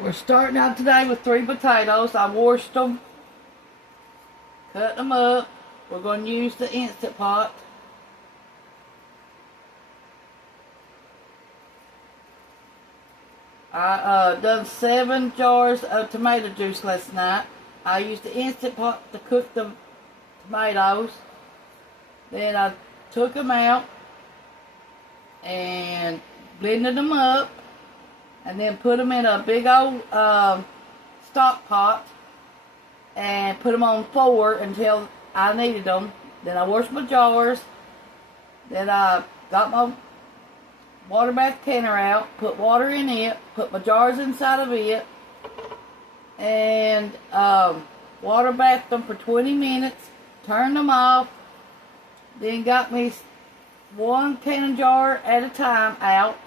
We're starting out today with 3 potatoes. I washed them, cut them up. We're going to use the Instant Pot. I done 7 jars of tomato juice last night. I used the Instant Pot to cook the tomatoes. Then I took them out and blended them up, and then put them in a big old stock pot and put them on 4 until I needed them. Then I washed my jars. Then I got my water bath canner out, put water in it, put my jars inside of it, and water bathed them for 20 minutes, turned them off, then got me 1 canning jar at a time out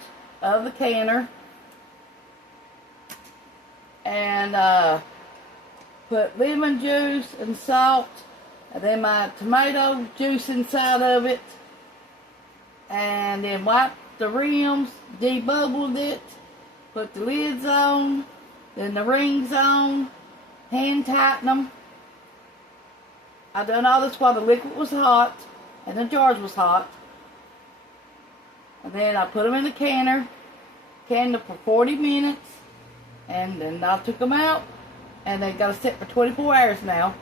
of the canner, and put lemon juice and salt, and then my tomato juice inside of it, and then wiped the rims, debubbled it, put the lids on, then the rings on, hand tighten them. I done all this while the liquid was hot and the jars was hot. And then I put them in the canner, canned them for 40 minutes, and then I took them out, and they got to sit for 24 hours now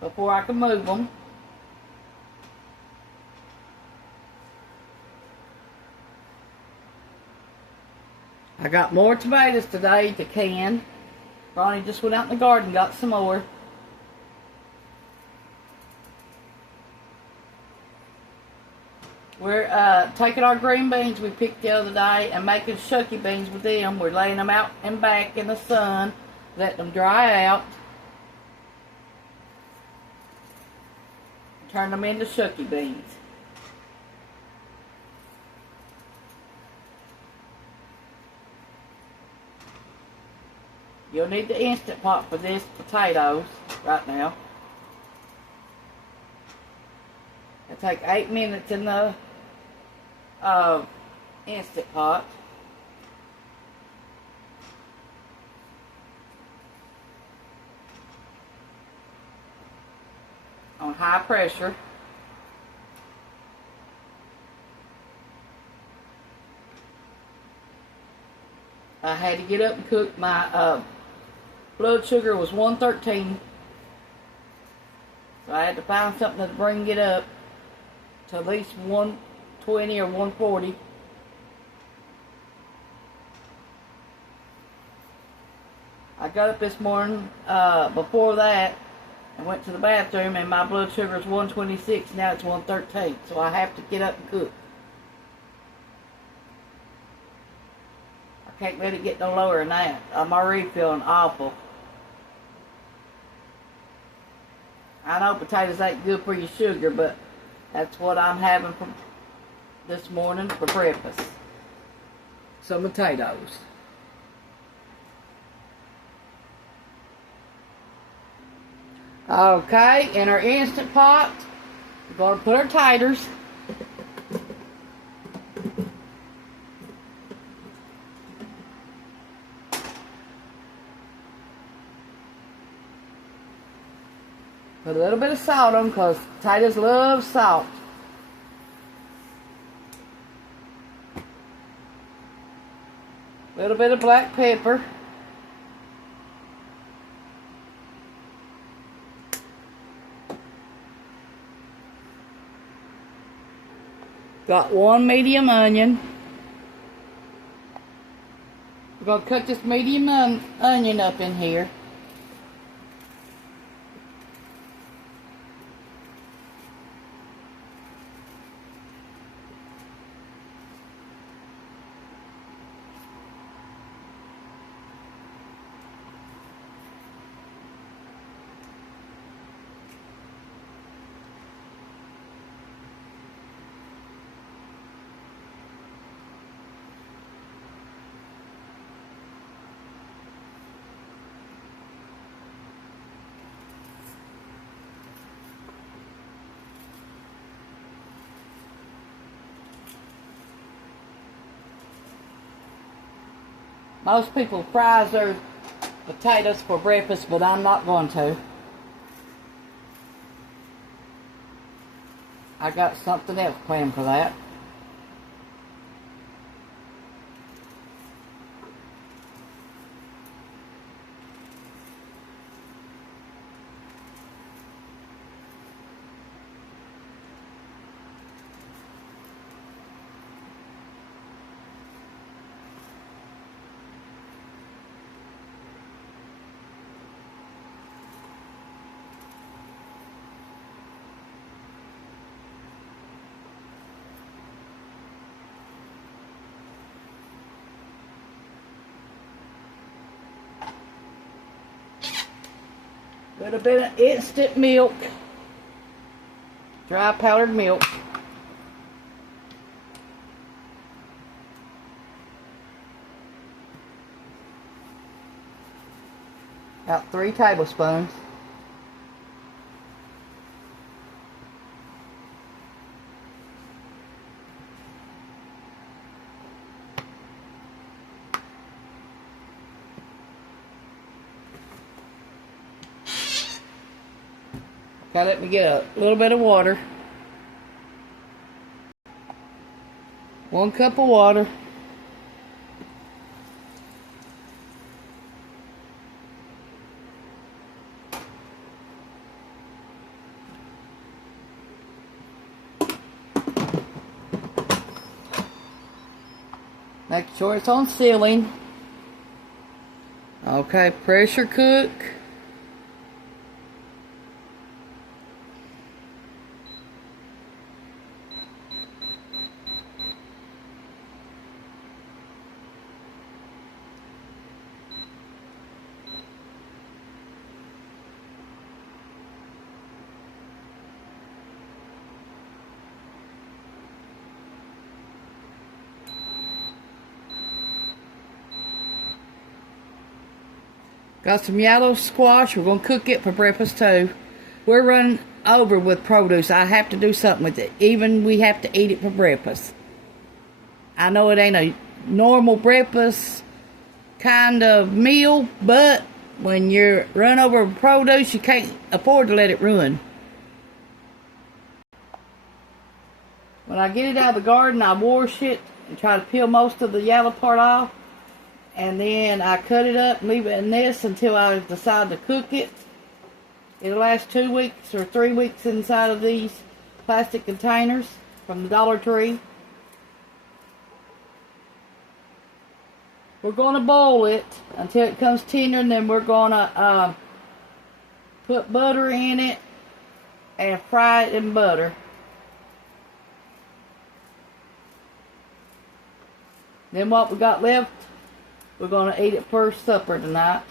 before I can move them. I got more tomatoes today to can. Ronnie just went out in the garden and got some more. We're taking our green beans we picked the other day and making shucky beans with them. We're laying them out and back in the sun, letting them dry out. Turn them into shucky beans. You'll need the Instant Pot for this potatoes right now. It'll take 8 minutes in the Instant Pot. On high pressure. I had to get up and cook. My blood sugar was 113. So I had to find something to bring it up to at least 120 or 140. I got up this morning before that and went to the bathroom, and my blood sugar is 126. Now it's 113. So I have to get up and cook. I can't let it get no lower than that. I'm already feeling awful. I know potatoes ain't good for your sugar, but that's what I'm having for this morning for breakfast. Some potatoes. Okay, in our Instant Pot, we're going to put our taters. Put a little bit of salt on because potatoes love salt. A little bit of black pepper. Got 1 medium onion. We're going to cut this medium onion up in here. Most people fries their potatoes for breakfast, but I'm not going to. I got something else planned for that. Little bit of instant milk, dry powdered milk. About 3 tablespoons. Okay, let me get a little bit of water. 1 cup of water. Make sure it's on sealing. Okay, pressure cook. Got some yellow squash. We're going to cook it for breakfast too. We're running over with produce. I have to do something with it. Even we have to eat it for breakfast. I know it ain't a normal breakfast kind of meal, but when you're run over with produce, you can't afford to let it ruin. When I get it out of the garden, I wash it and try to peel most of the yellow part off. And then I cut it up and leave it in this until I decide to cook it. It'll last 2 weeks or 3 weeks inside of these plastic containers from the Dollar Tree. We're going to boil it until it comes tender, and then we're going to put butter in it and fry it in butter. Then what we got left, we're going to eat it for supper tonight.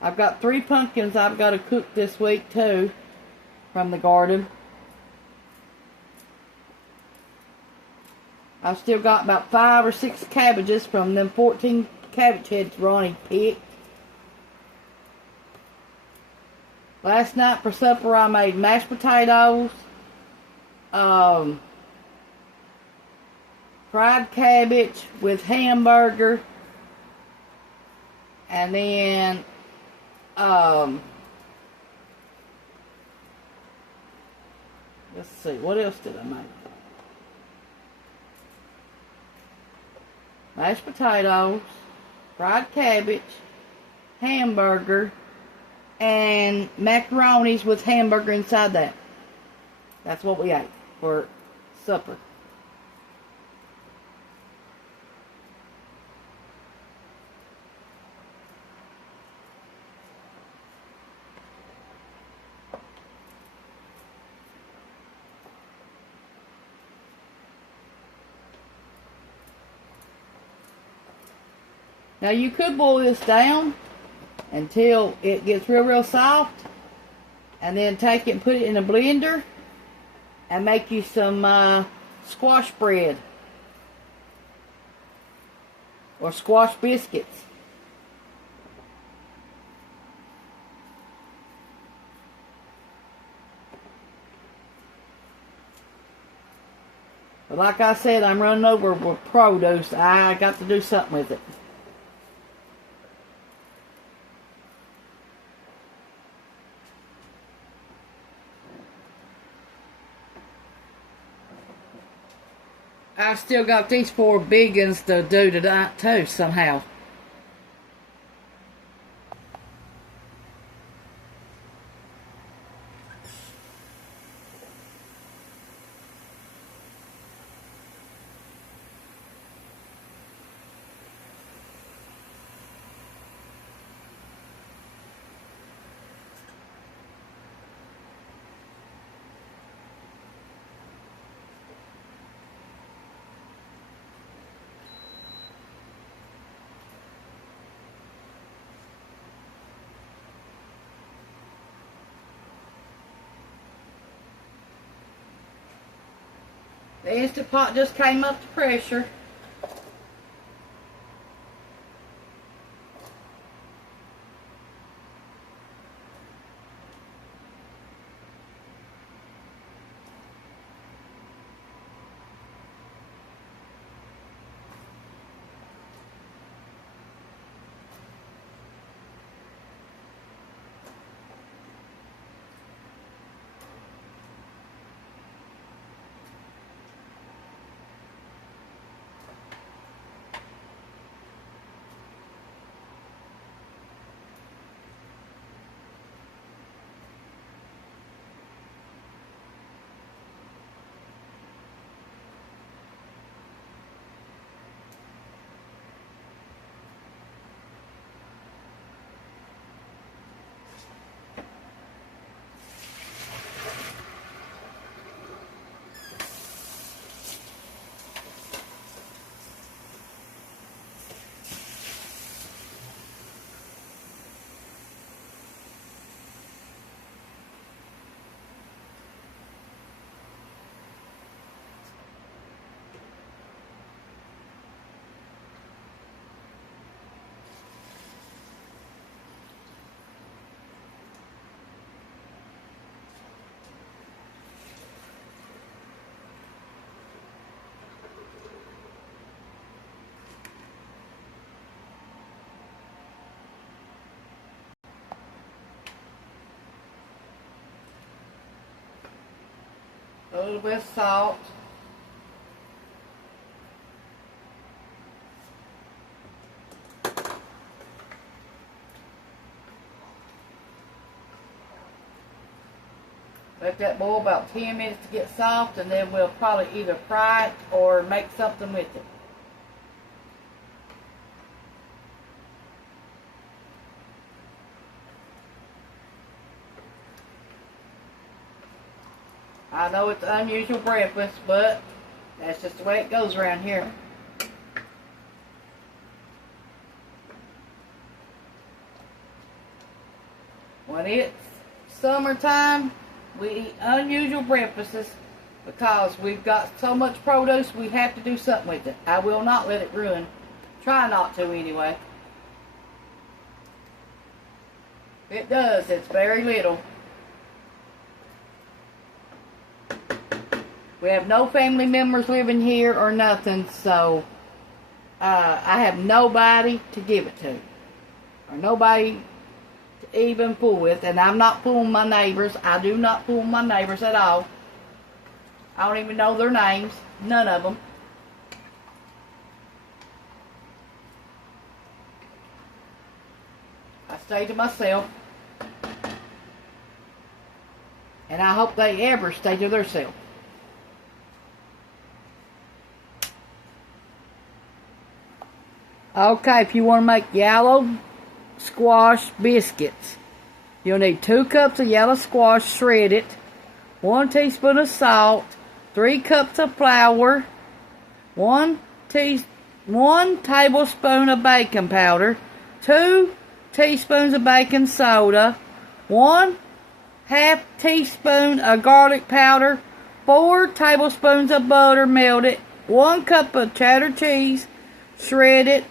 I've got 3 pumpkins I've got to cook this week too from the garden. I've still got about 5 or 6 cabbages from them 14 cabbage heads Ronnie picked. Last night for supper I made mashed potatoes, fried cabbage with hamburger, and then let's see, what else did I make? Mashed potatoes, fried cabbage, hamburger, and macaronis with hamburger inside that. That's what we ate for supper. Now you could boil this down until it gets real soft, and then take it and put it in a blender and make you some squash bread or squash biscuits. But like I said, I'm running over with produce. I got to do something with it. I still got these 4 big ones to do tonight too, somehow. The Instant Pot just came up to pressure. A little bit of salt. Let that boil about 10 minutes to get soft, and then we'll probably either fry it or make something with it. I know it's an unusual breakfast, but that's just the way it goes around here. When it's summertime, we eat unusual breakfasts because we've got so much produce, we have to do something with it. I will not let it ruin. Try not to anyway. It does. It's very little. We have no family members living here or nothing, so I have nobody to give it to. Or nobody to even fool with. And I'm not fooling my neighbors. I do not fool my neighbors at all. I don't even know their names. None of them. I stay to myself. And I hope they ever stay to themselves. Okay, if you want to make yellow squash biscuits, you'll need 2 cups of yellow squash shredded, 1 teaspoon of salt, 3 cups of flour, 1 tablespoon of baking powder, 2 teaspoons of baking soda, 1/2 teaspoon of garlic powder, 4 tablespoons of butter melted, 1 cup of cheddar cheese shredded,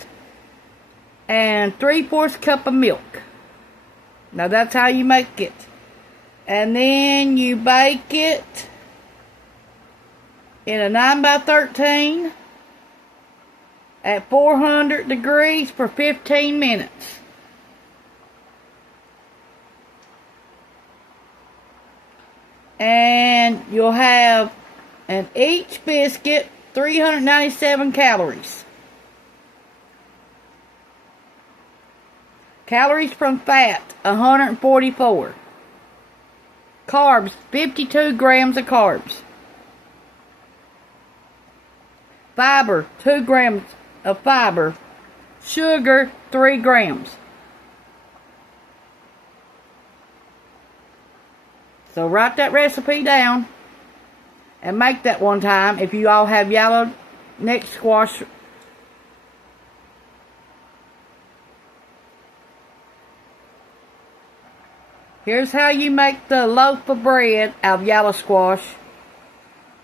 and 3/4 cup of milk. Now that's how you make it. And then you bake it in a 9x13 at 400 degrees for 15 minutes. And you'll have in each biscuit 397 calories. Calories from fat, 144. Carbs, 52 grams of carbs. Fiber, 2 grams of fiber. Sugar, 3 grams. So write that recipe down and make that one time if you all have yellow neck squash. Here's how you make the loaf of bread out of yellow squash.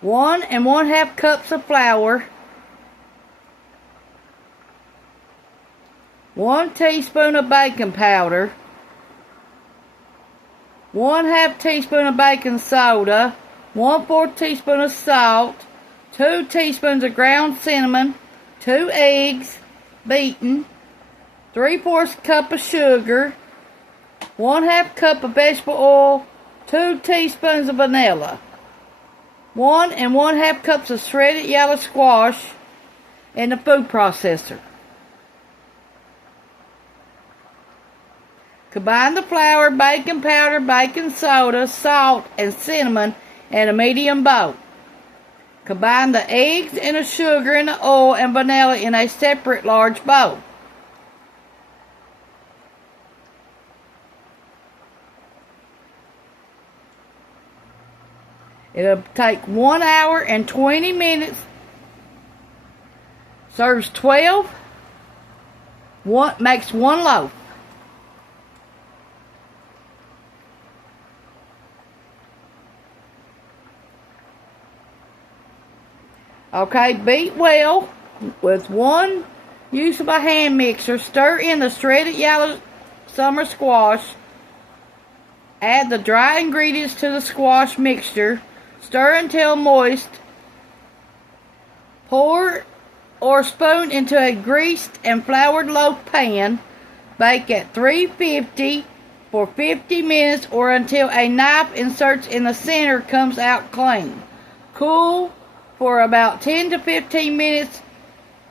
1 1/2 cups of flour. 1 teaspoon of baking powder. 1/2 teaspoon of baking soda. 1/4 teaspoon of salt. 2 teaspoons of ground cinnamon. 2 eggs, beaten. 3/4 cup of sugar. 1/2 cup of vegetable oil. 2 teaspoons of vanilla. 1 1/2 cups of shredded yellow squash in the food processor. Combine the flour, baking powder, baking soda, salt, and cinnamon in a medium bowl. Combine the eggs and the sugar and the oil and vanilla in a separate large bowl. It'll take 1 hour and 20 minutes. Serves 12. Makes 1 loaf. Okay, beat well with 1 use of a hand mixer. Stir in the shredded yellow summer squash. Add the dry ingredients to the squash mixture. Stir until moist. Pour or spoon into a greased and floured loaf pan. Bake at 350 for 50 minutes or until a knife inserts in the center comes out clean. Cool for about 10 to 15 minutes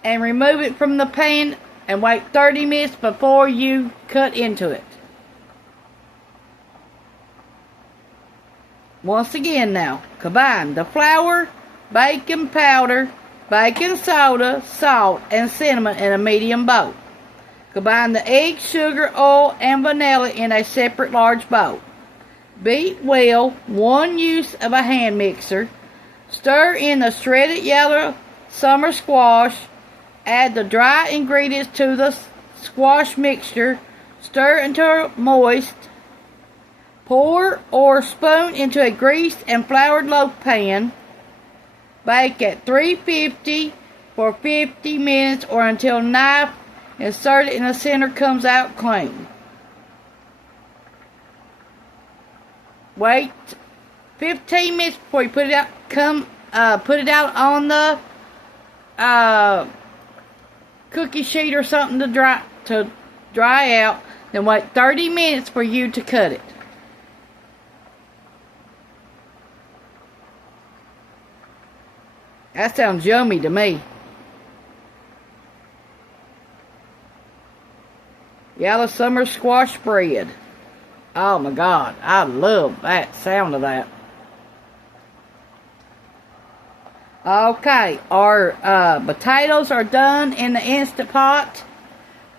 and remove it from the pan and wait 30 minutes before you cut into it. Once again now, combine the flour, baking powder, baking soda, salt, and cinnamon in a medium bowl. Combine the egg, sugar, oil, and vanilla in a separate large bowl. Beat well, 1 use of a hand mixer. Stir in the shredded yellow summer squash. Add the dry ingredients to the squash mixture. Stir until moist. Pour or spoon into a greased and floured loaf pan. Bake at 350 for 50 minutes or until knife inserted in the center comes out clean. Wait 15 minutes before you put it out. Put it out on the cookie sheet or something to dry out. Then wait 30 minutes for you to cut it. That sounds yummy to me. Yellow summer squash bread. Oh my God, I love that sound of that. Okay, our potatoes are done in the Instant Pot.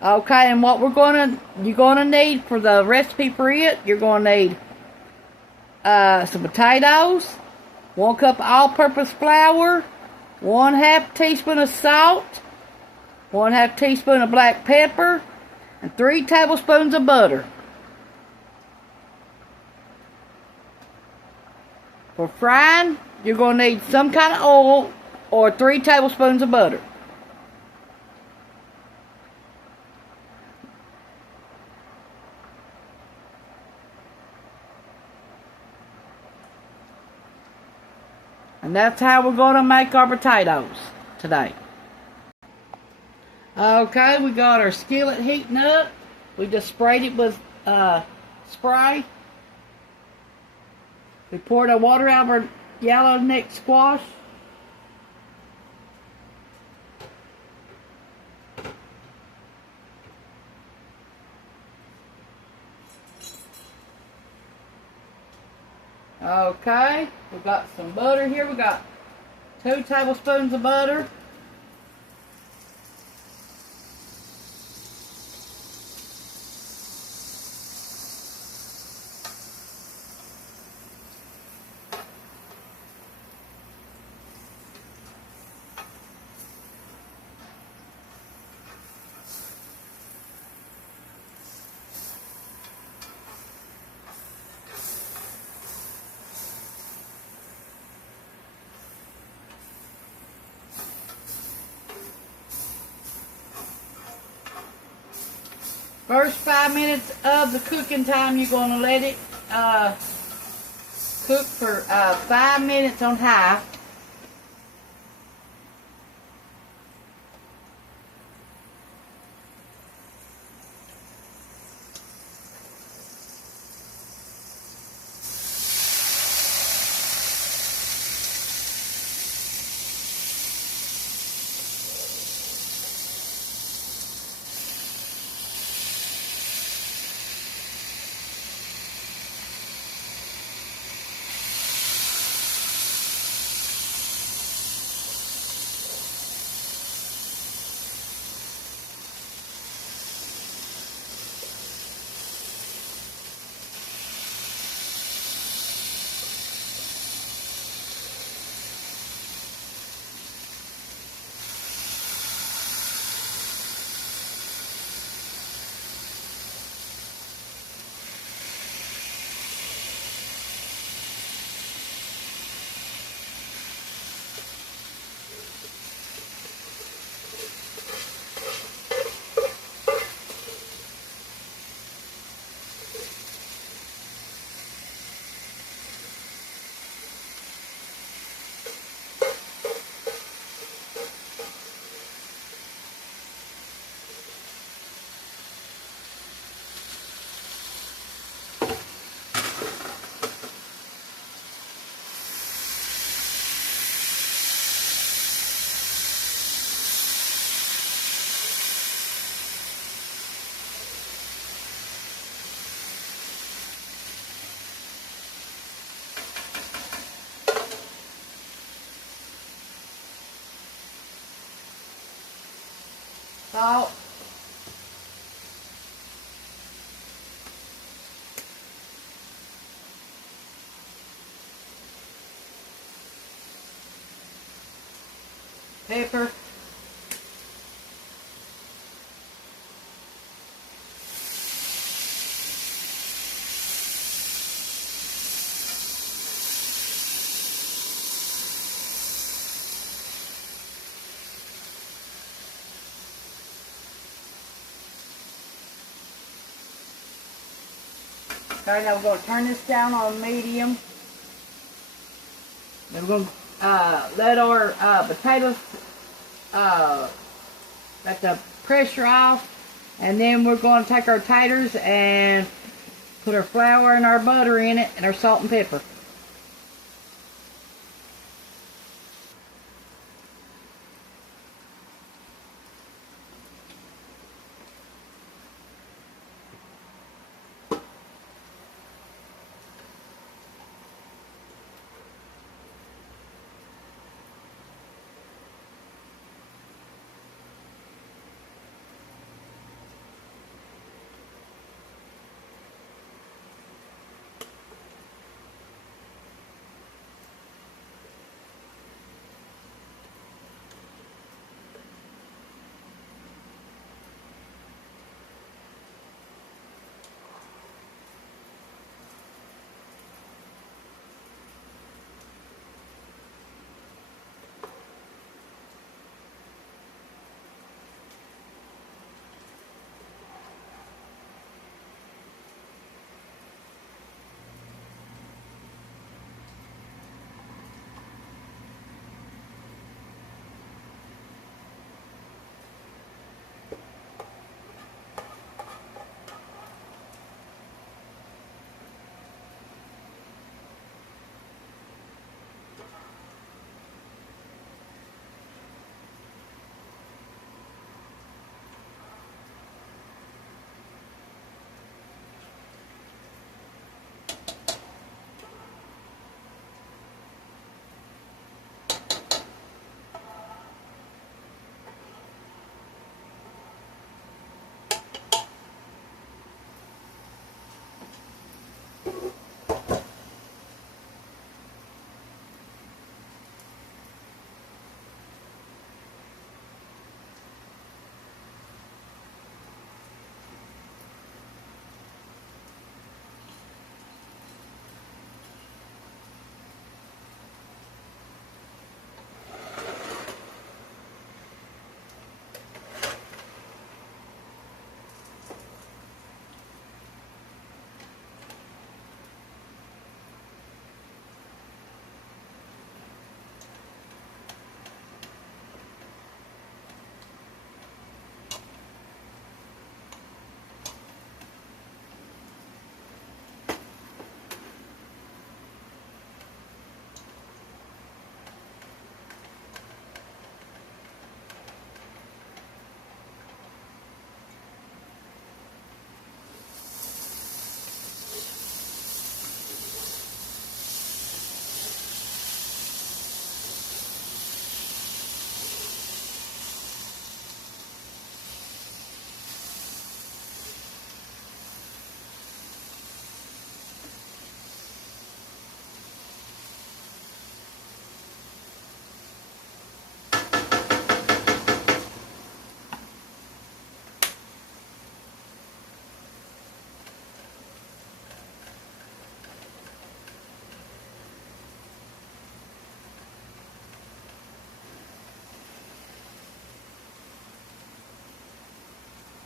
Okay, and what you're gonna need for the recipe for it, you're gonna need some potatoes, 1 cup of all-purpose flour, 1/2 teaspoon of salt, 1/2 teaspoon of black pepper, and 3 tablespoons of butter. For frying, you're going to need some kind of oil or 3 tablespoons of butter. And that's how we're going to make our potatoes today. Okay, we got our skillet heating up. We just sprayed it with spray. We poured our water out of our yellow neck squash. Okay, we've got some butter here. We got 2 tablespoons of butter. First 5 minutes of the cooking time, you're going to let it cook for 5 minutes on high. Salt. Pepper. Okay, now we're going to turn this down on medium. Then we're going to let our potatoes let the pressure off, and then we're going to take our taters and put our flour and our butter in it and our salt and pepper.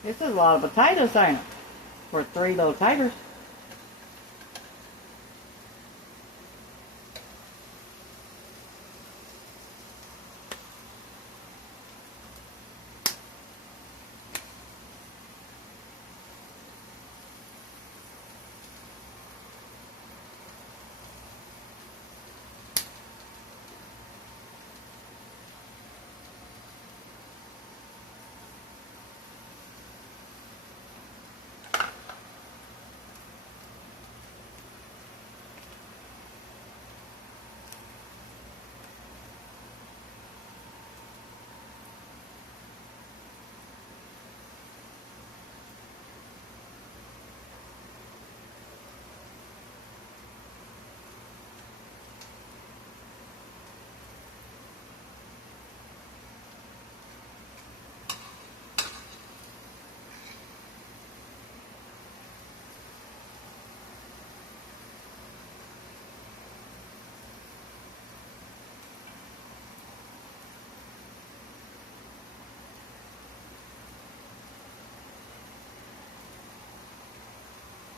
This is a lot of potatoes, ain't it? For 3 little taters.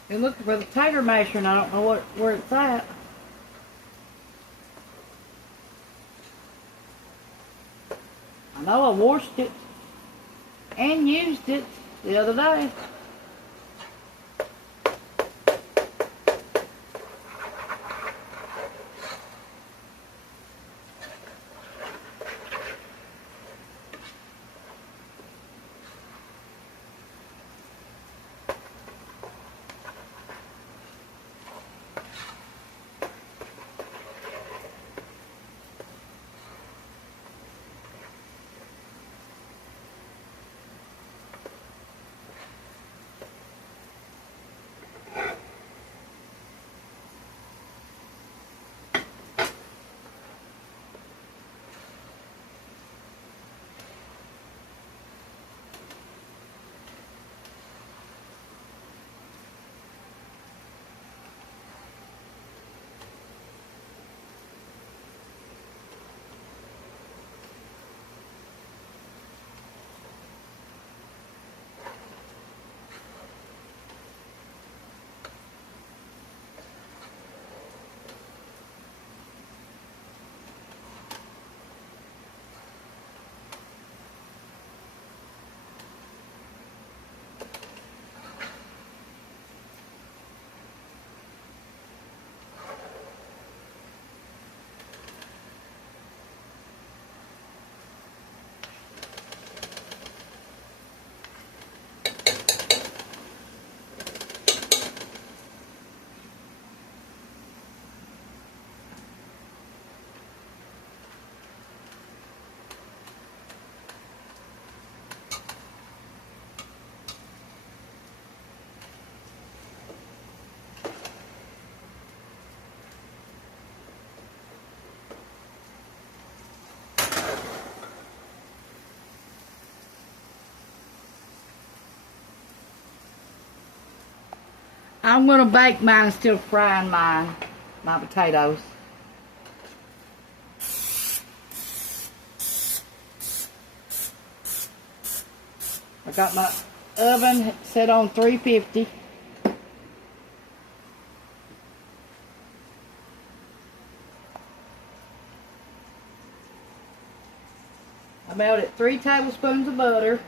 Been looking for the tater masher and I don't know where it's at. I know I washed it and used it the other day. I'm going to bake mine instead of frying my potatoes. I got my oven set on 350. I melted 3 tablespoons of butter.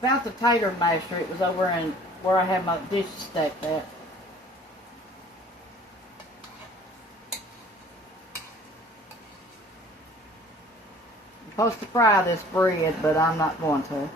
About the tater masher, it was over in where I had my dishes stacked at. I'm supposed to fry this bread, but I'm not going to.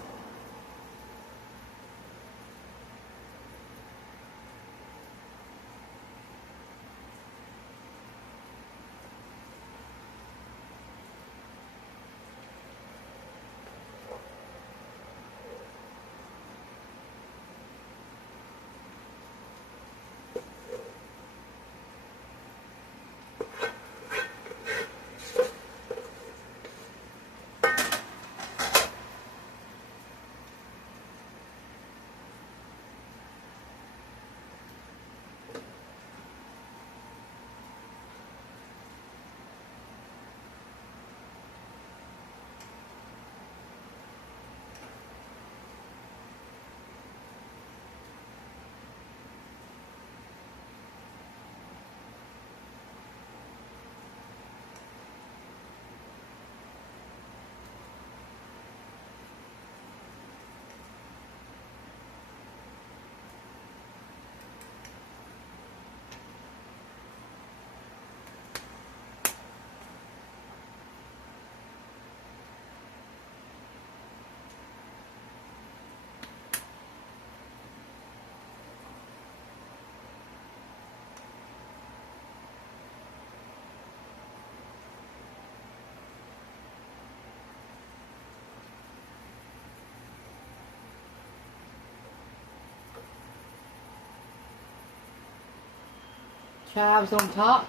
chives on top.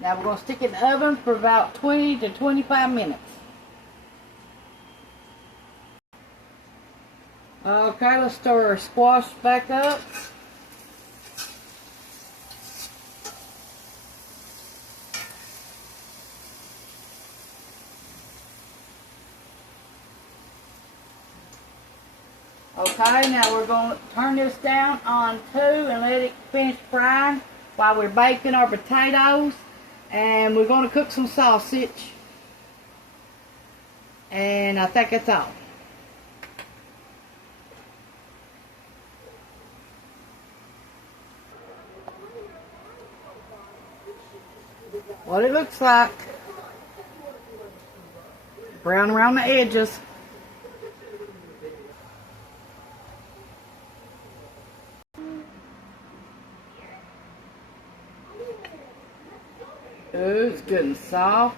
Now we're going to stick it in the oven for about 20 to 25 minutes. Okay, let's stir our squash back up. Okay, now we're going to turn this down on 2 and let it finish frying while we're baking our potatoes. And we're going to cook some sausage. And I think that's all. What it looks like. Brown around the edges. Ooh, it's good and soft.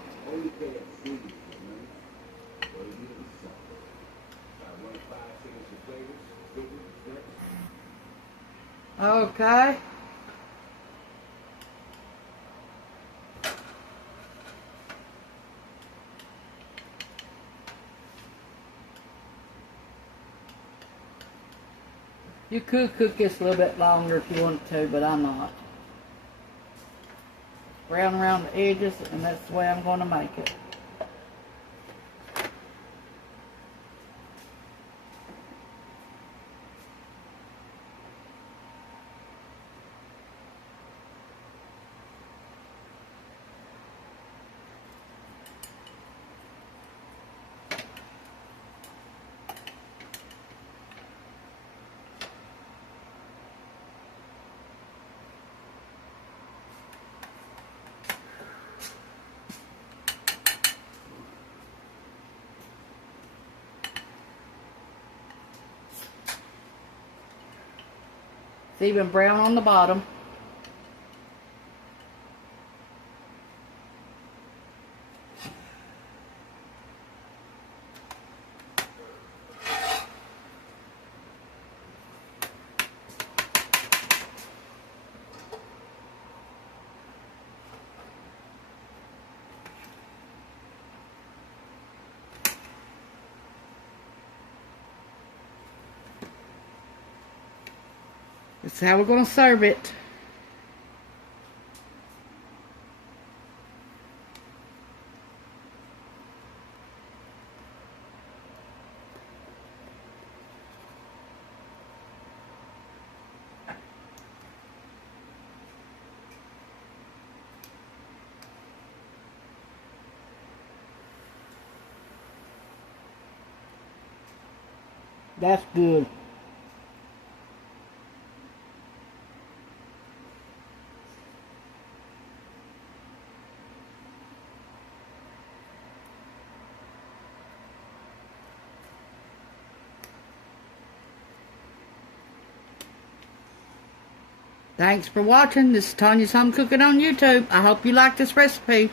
Okay. You could cook this a little bit longer if you want to, but I'm not. Brown around the edges, and that's the way I'm going to make it. It's even brown on the bottom. That's how we're going to serve it. That's good. Thanks for watching. This is Tanya's Home Cooking on YouTube. I hope you like this recipe.